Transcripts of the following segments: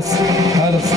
خالص خالص.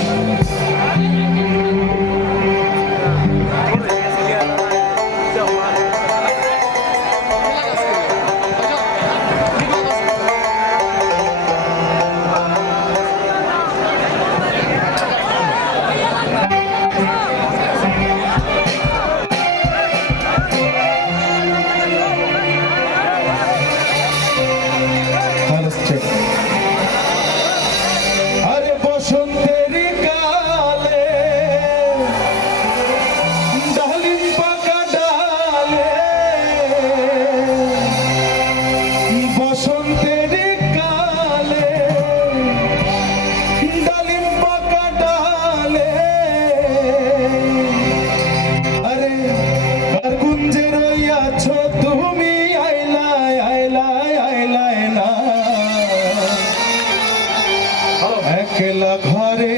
একলা ঘরে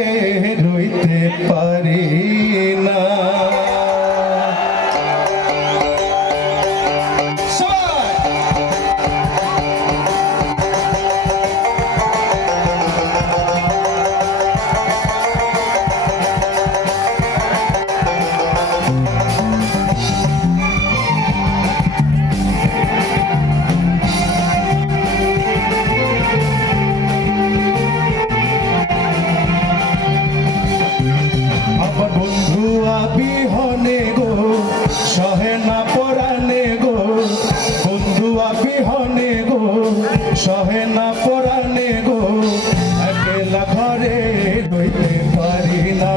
রইতে পারি না। বিহনে গো সহে না পরানে গো, বন্ধুয়া বিহনে গো সহে না পরানে গো, একলা ঘরে রইতে পারি না।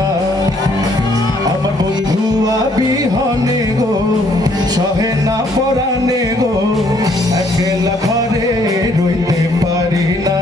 আমার বন্ধুয়া বিহনে গো সহে না পরানে গো, একলা ঘরে রইতে পারি না।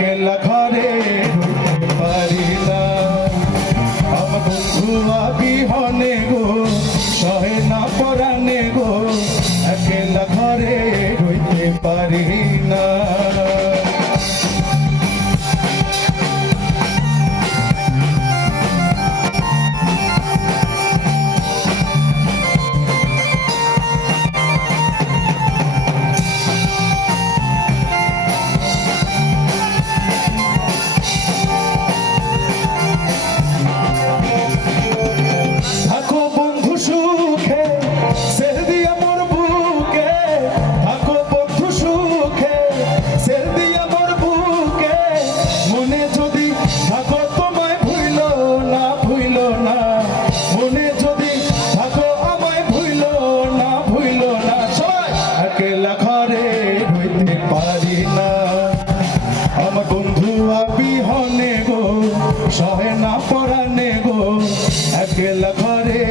একলা ঘরে রইতে পারি না। আমার বন্ধুয়া বিহনে গো সহে না পরানে গো, একলা ঘরে রইতে পারি না। একলা ঘরে রইতে পারি না। আমার বন্ধুয়া বিহনে গো সহে না পরানে গো, একলা ঘরে